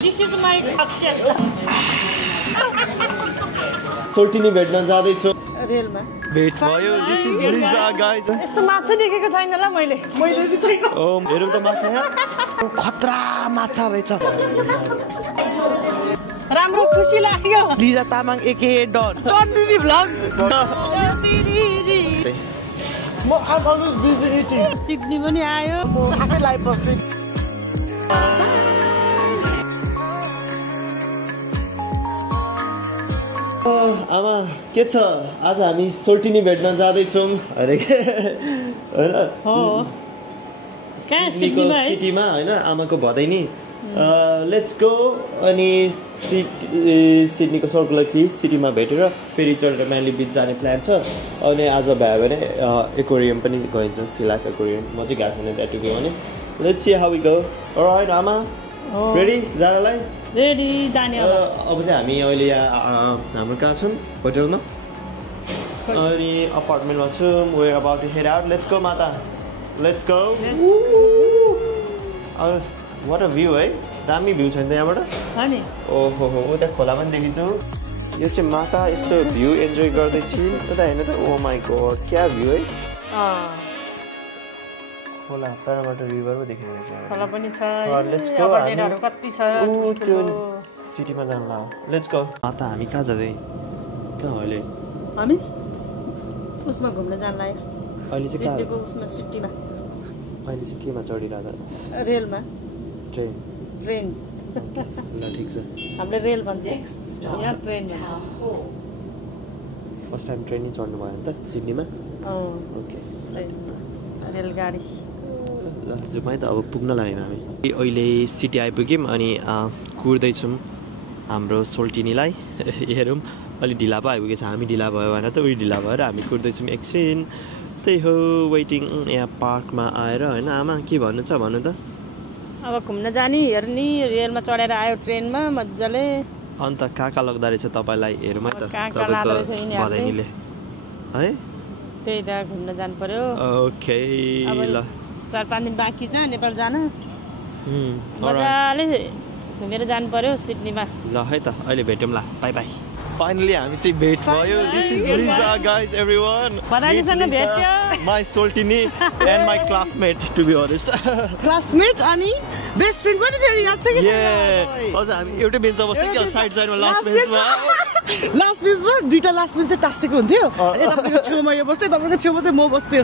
This is my cocktail. सोल्टिनी भेट्न जाँदैछु रेलमा भेट भयो दिस इज लिजा गाइज यस्तो माछा देखेको छैन ल मैले नि छैन ओ हेरौँ त माछा यहाँ खतरा माछा रहेछ राम्रो खुसी लाग्यो लिजा तामाङ एके डन दिदी भ्लग म I'm always busy eating Sydney पनि आयो आफै लाइभ बस्दै आमा के छ आज हामी सोल्टिनी भेट्न जाँदैछौँ अरे हैन सिटीमा हैन आमाको भदैनी लेट्स गो अनि सिडनीको सर्कुलर की सिटीमा भेटेर फेरि चढेर म्यानली बिच जाने प्लान छ अनि आज भ्यायो भने एक्वेरियम पनि गइन्छ सी लाइफ एक्वेरियम म चाहिँ गएको छैन that to be honest let's see how we go alright आमा रेडी जानलाई रेडी जाने अब चाहिँ हामी अहिले यहाँ हाम्रो कहाँ छौँ होटलमा अनि अपार्टमेन्टमा छौँ we're about to head out let's go माता let's go what a view है दामी भ्यू छ नि यहाँबाट छ नि ओहो हो उता खोला पनि देखिन्छ यो चाहिँ माता यस्तो भ्यू इन्जोय गर्दैछिन् उता हेर्नु त ओ माई गॉड क्या भ्यू है खोला प्यारामाउन्ट रिभर पो देखिनु रहेछ खोला पनि छ लेट्स गो अपार्टमेन्टहरु कति छ त्यो सिटीमा जानु ला लेट्स गो माता हामी कहाँ जाँदै कहाँ हो अहिले हामी उसमा घुम्न जान लाग्यो अहिले चाहिँ सिटीको उसमा सिटीमा अहिले चाहिँ केमा चढिरहेको रेलमा ट्रेन ट्रेन ल ठिक छ हामीले रेल भन्छ यहाँ ट्रेन भन्छ फर्स्ट टाइम ट्रेन चढ्नु भयो नि त सिडनीमा ओके रेलगाडी ल जुमै त अब पुग्न लागेन हामी अहिले सिटी आइपुग्यौँ अनि कुर्दैछौँ हाम्रो सोल्टिनीलाई हेरौँ अलि ढिला पो आइपुगेछ हामी ढिला भयो भने त उयो ढिला भएर हामी कुर्दैछौँ एकछिन त्यही हो वेटिङ यहाँ पार्कमा आएर होइन आमा के भन्नु छ भन्नु त अब घुम्न जाने हेर्ने रेलमा चढेर आयो ट्रेनमा मजाले अन्त कहाँ कहाँ लग्दो रहेछ तपाईँलाई हेरौँ है त तपाईँको भदैनीले है त्यही त घुम्न जानु पर्यो ओके ल 4-5 दिन बाँकी छ नेपाल जान मजाले घुमेर जानु पर्यो सिडनीमा ल है त अहिले भेटौँ ल बाई बाई फाइनली हामी चाहिँ भेट भयो this is Liza guys everyone भदैनीसँग भेट्यो माई सोल्टिनी and my classmate to be honest classmate अनि बेस्ट फ्रेन्ड पनि थियो याद छ कि हजुर हामी एउटै बेन्चमा बस्थ्यौँ क्या साइड साइडमा लास्ट बेन्चमा दुईटा लास्ट बेन्च चाहिँ टाँसेको हुन्थ्यो तपाईँको छेउमा यो बस्थ्यो तपाईँको छेउमा चाहिँ म बस्थ्यो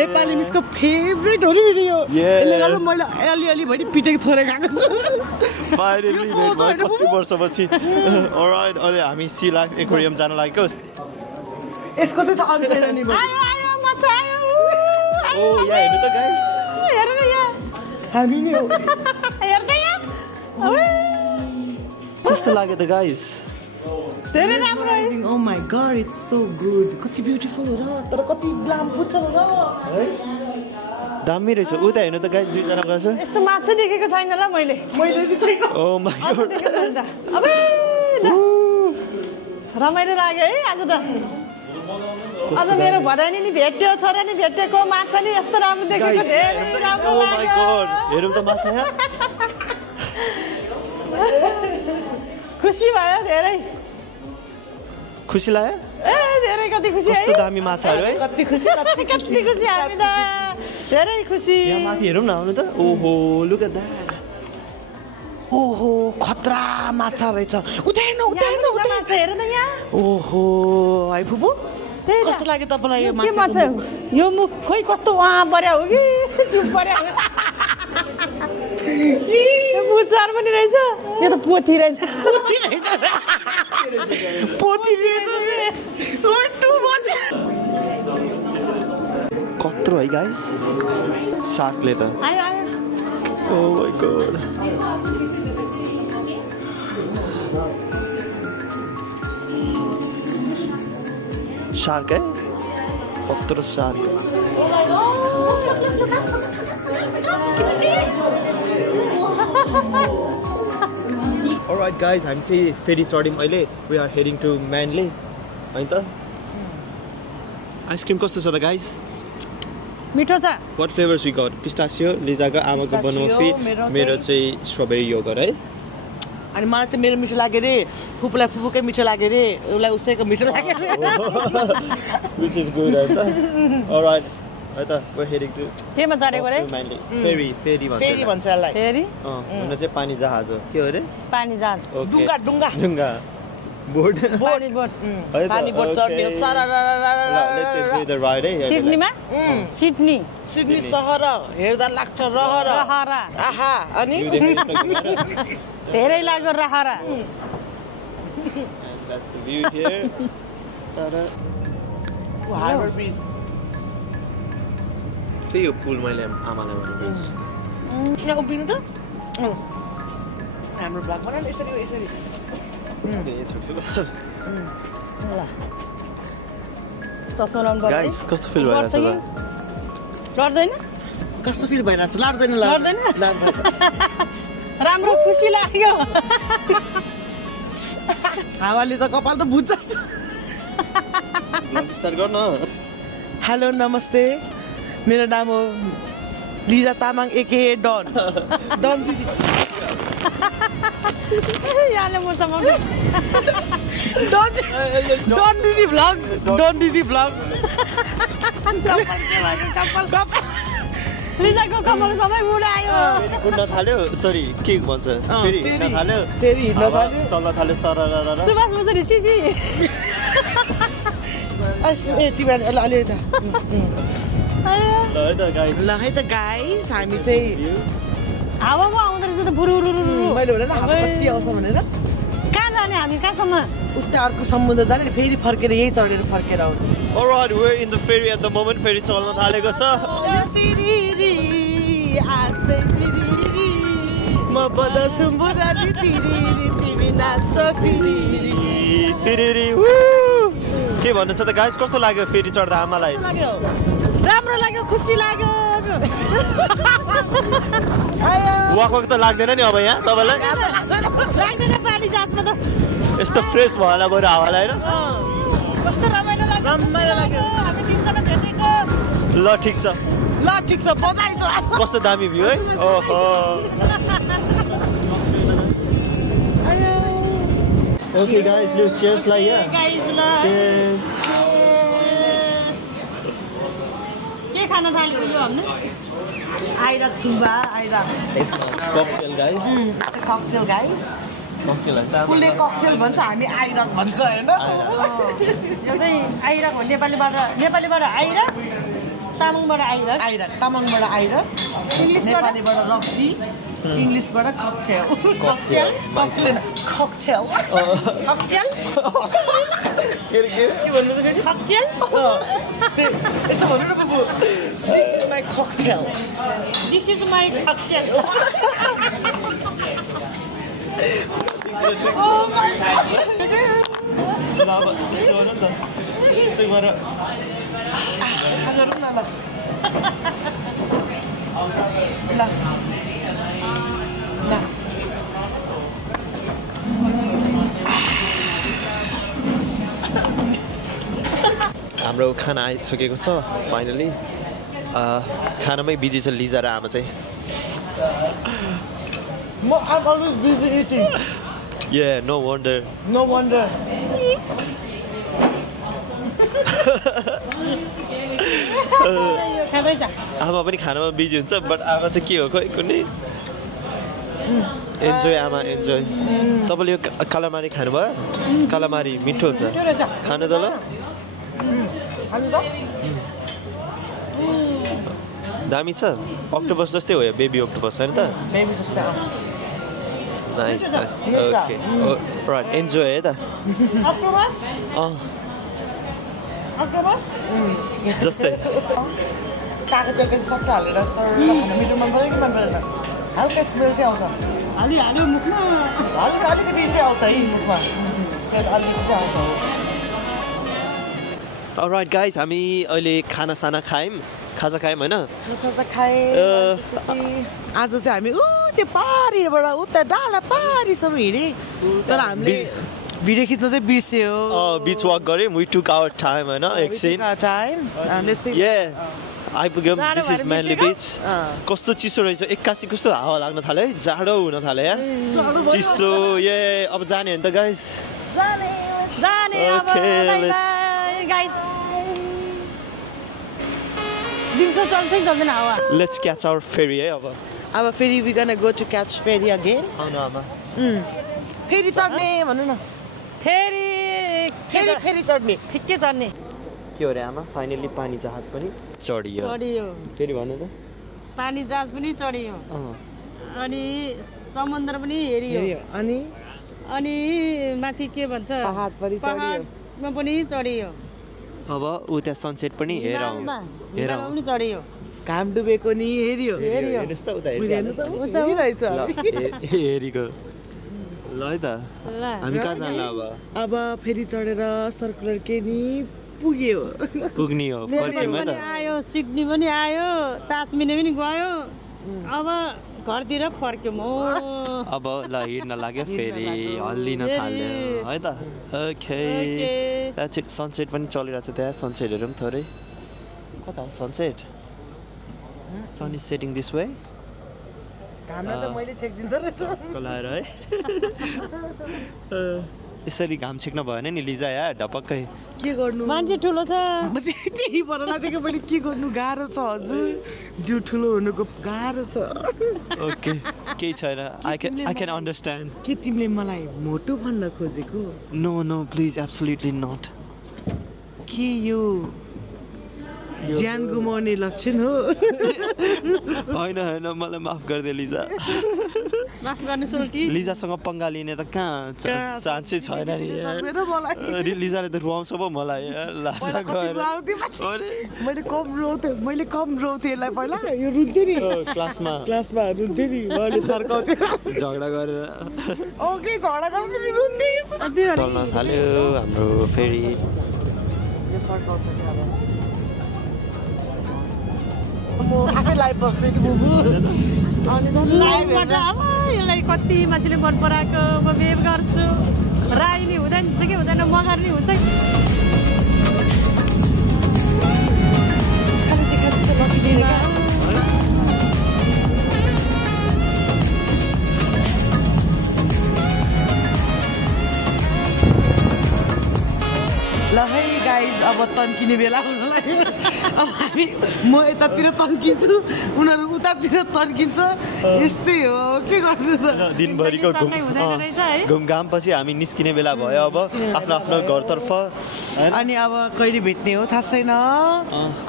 नेपाली मिसको फेभरेट हो नि यो यसले गर्दा मैले अलिअलि भरि पिटेको थोरै गएको छु फाइनली भेट भयो कति वर्षपछि अलराइट अहिले हामी सी लाइफ एक्वेरियम जान लागेको यसको चाहिँ छ अनसेरेनी आयो मजा आयो ओ यहाँ हेर्नु त गाइस हेर न यहाँ हामी नै हो हेर्दै यहाँ कस्तो लाग्यो त गाइस धेरै राम्रो है oh my god it's so good कति ब्युटिफुल हो र तर कति ग्लामफुल छ र दामी रहेछ उता हेर्नु त गाइस दुईजना गएछ यस्तो माछा देखेको छैन ल मैले नि छैन ओ माय गॉड अबे रमाइलो लाग्यो है आज त आज मेरो भदैनी नि भेट्यो छोरा नि भेटेको माछा नि यस्तो राम्रो देखेको धेरै राम्रो ओ माय गॉड हेरौँ त माछा यहाँ खुसी भयो धेरै खुसी लाग्यो ए धेरै कति खुसी कस्तो दामी माछाहरू है कति खुसी हामी त धेरै खुसी यहाँ माथि हेरौँ न आउनु त ओहो लुक एट दैट ओहो खतरा माछा रहेछ उता माछा हेर त यहाँ ओहो है फुपू कस्तो लाग्यो तपाईँलाई यो के माछा यो मुख खोइ कस्तो वहाँ पर्या हो कि चुप पर्या पुचार पनि रहेछ यो त पोथी रहेछ कत्रो है गाइस शार्कले त आयो ओ माय गॉड शार्क है कत्रो शार्क अलराइट गाइस हामी चाहिँ फेरि चढ्यौँ अहिले we are heading to Manly होइन त आइसक्रिम कस्तो छ त गाइस मिठो छ what flavours we got pistachio लिजाको आमाको बनोफी मेरो चाहिँ स्ट्रबेरी योगर्ट है अनि मलाई चाहिँ मेरो मिठो लाग्यो रे फुपूलाई फुपूकै मिठो लाग्यो रे उसलाई उसैको मिठो लाग्यो रे Which is good, right? Alright. है त we're heading to केमा चढेको रे फेरी फेरि भन्छ यसलाई फेरि हुन चाहिँ पानी जहाज हो के हो रे पानी जहाज डुङ्गा डुङ्गा ढुङ्गा बोट पानी बोट पानी बोट चढ्ने Let's enjoy the ride है सिडनीमा सिडनी सिडनी सहर हेर्दा लाग्छ रहर रहरा आहा अनि धेरै लाग्यो रहरा And that's the view here. Tada. Harbour Bridge त्यही हो पुल मैले आमालाई भनेको जस्तो यहाँ उभिनु त हाम्रो ब्लग बना यसरी यसरी ल चस्मा लाउनु पर्छ गाइस कस्तो फिल भइरहेछ त लड्दैन कस्तो फिल भइरहेछ लड्दैन लड्दैन राम्रो खुसी लाग्यो हावाले त कपाल त बुझ्छ स्टार्ट गर्न हेलो नमस्ते मेरो नाम हो Lija Tamang A K done done दिदी यहाँले मसँग डन दिदी भ्लग डन दिदी भ्लग लिजाको कपाल सबै उडायो उड्न थाल्यो सरी के भन्छ फेरि हिँड्न थाल्यो फेरि हिँड्न थाल्यो चल्न थाल्यो सरर सुभाष मुसरी चिची ए चिबान अलि त ल है त गाइस ल है त गाइस हामी चाहिँ हावामा आउँदो रहेछ त बुरुरुरु मैले भने हावा कति आउँछ भनेर कहाँ जाने हामी कहाँसम्म उता अर्को समुद्र जाने फेरि फर्केर यही चढेर फर्केर आउने Alright, we're in the ferry at the moment. फेरि चल्न थालेको छ सिरिरी आउँदै सिरिरी म बजाउँछु बुढानी तिरिरी तिमी नाच्छ फिरिरी फेरि के भन्नु छ त गाइस कस्तो लाग्यो फेरि चढ्दा आमालाई राम्रो लाग्यो खुसी लाग्यो वाक त लाग्दैन नि अब यहाँ तपाईँलाई लाग्दैन पानी जहाजमा त यस्तो फ्रेस भयो होला बरु हावालाई होइन कस्तो रमाइलो लाग्यो हामी तिनजना भेटेको ल ठिक छ बधाई छ कस्तो दामी भ्यू है ओहो ओके गाइस लियो चियर्स लाई या गाइस ल चियर्स के खान थाल्यो हामीले airag thumba airag cocktail guys cocktail guys cocktail फुल्ले ककटेल भन्छ हामी आइरक भन्छ हैन यो चाहिँ आइरक हो नेपालीबाट आइरक तामाङबाट आइरक तामाङबाट आइरक इङ्ग्लिसबाट नेपालीबाट रक्सी इङ्ग्लिसबाट ककटेल ककटेल ककटेल ककटेल के भन्नु त ककटेल यसो भन्नु न बुबु this is my cocktail this is my cocktail ल अब यस्तो गर्नु नि त यस्तै गरेर गरौँ न ल हाम्रो खाना आइसकेको छ फाइनली खानामै बिजी छ लिजा र आमा चाहिँ I'm always busy eating. Yeah, no wonder. No wonder. खाँदैछ आमा पनि खानामा बिजी हुन्छ बट आमा चाहिँ के हो खोइ कुनै इन्जोय आमा इन्जोय तपाईँले यो कालामारी खानुभयो कालामारी मिठो हुन्छ खानु त ल दामी छ अक्टोपस जस्तै हो यो बेबी अक्टोपस होइन त Maybe just that. Nice nice okay right enjoy है त अक्टोबस अक्टोबस जस्तै ताको तेलको सट्टा हालेर सरर खानु मिठो मन पर्यो कि मन परेन हल्का स्मेल चाहिँ आउँछ हाल्यो मुखमा हल्का अलिकति चाहिँ आउँछ है मुखमा अलिकति चाहिँ आउँछ अलराइट गाइस हामी अहिले खानासाना खायौँ खाजा खायौँ होइन खाजा खाएँ आज चाहिँ हामी त्यो पारीबाट उता डाँडा पारीसम्म हिँडेँ तर हामीले भिडियो खिच्न चाहिँ बिर्स्यो बिच वाक गऱ्यौँ वी टुक आवर टाइम होइन एकछिन टाइम Yeah. आइपुग्यौँ दिस इज म्यानली बिच कस्तो चिसो रहेछ 81 कस्तो हावा लाग्न थाल्यो है जाडो हुन थाल्यो यार चिसो अब जाने हो नि त गाइस जाने अब गाइस दिउँसो चल्छ कि चल्दैन हावा लेट्स क्याच आवर फेरी है अब फेरि we gonna go to catch फेरि अगेन आउनु आमा फेरि चढ्ने भन्नु न फेरि चढ्ने ठिकै चढ्ने के हो रे आमा फाइनली पानी जहाज पनि चढियो फेरि भन्नु त पानी जहाज पनि चढियो अनि समुद्र पनि हेरियो अनि माथि के भन्छ पहाडमा पनि चढियो अब उ त्यहाँ सनसेट पनि हेरौँ पनि चढियो घाम डुबेको नि हेरियो हेर्नुहोस् त उता हेरिको ल है त हामी कहाँ जान्ला अब फेरि चढेर सर्कुलर के नि पुग्ने हो फर्क्यौँ है त आयो सिडनी पनि आयो ताजमिने पनि गयो अब घरतिर फर्क्यौँ अब ल हिँड्न लाग्यो फेरि हल्लिन थाल्यो है त ओके सनसेट पनि चलिरहेको छ त्यहाँ सनसेटहरू पनि थोरै कता हो sunset sun is setting this way कलाएर है यसरी घाम छेक्न भएन नि लिजा यार ढपक्कै के गर्नु मान्छे ठुलो छ त्यही भएर लाग्थ्यो मैले के गर्नु गाह्रो छ हजुर जिउ ठुलो हुनुको गाह्रो छ ओके केही छैन आई क्यान अन्डरस्ट्यान्ड के तिमीले मलाई मोटो भन्न खोजेको नो प्लिज एब्सोल्युटली नट के यो ज्यान गुमाउने लक्षण हो होइन मलाई माफ गरिदियो लिजा माफ गर्ने सोल्टी लिजासँग पंगा लिने त कहाँ चान्सै छैन नि लिजाले त रुवाउँछ पो मलाई लाजा गएर मैले कम रोउँथेँ यसलाई पहिला यो रुन्थ्यो नि क्लासमा रुन्थ्यो नि मैले थर्काउँथेँ झगडा गरेर ओके झगडा गर्नु रुन्थेँ चल्न थाल्यो हाम्रो फेरि आफै लाइभ बस्दैन बुबु यसलाई कति मान्छेले मन पराएको म वेभ गर्छु राई नि हुँदैन कि हुँदैन मगर नि हुन्छ ल है गाइज अब तन्किने बेला हुन लाग्यो अब हामी म यतातिर तन्किन्छु उनीहरू उतातिर तन्किन्छ यस्तै हो के गर्नु त दिनभरिको घुमघाम पछि हामी निस्किने बेला भयो अब आफ्नो आफ्नो घरतर्फ अनि अब कहिले भेट्ने हो थाहा छैन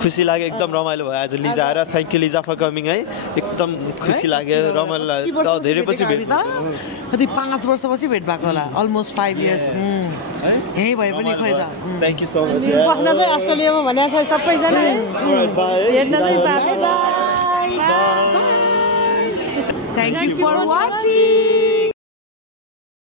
खुसी लाग्यो एकदम रमाइलो भयो आज लिजा आएर thank you Lija for coming है एकदम खुसी लाग्यो रमाइलो लाग्यो धेरै पछि भेट कति 5 वर्षपछि भेट भएको होला अलमोस्ट 5 इयर्स यही भए पनि खोइ त थ्याङ्क यू सो मच बस्न चाहिँ अस्ट्रेलियामा भनेको छ सबैजना हेर्न चाहिँ पाएको Thank you for watching.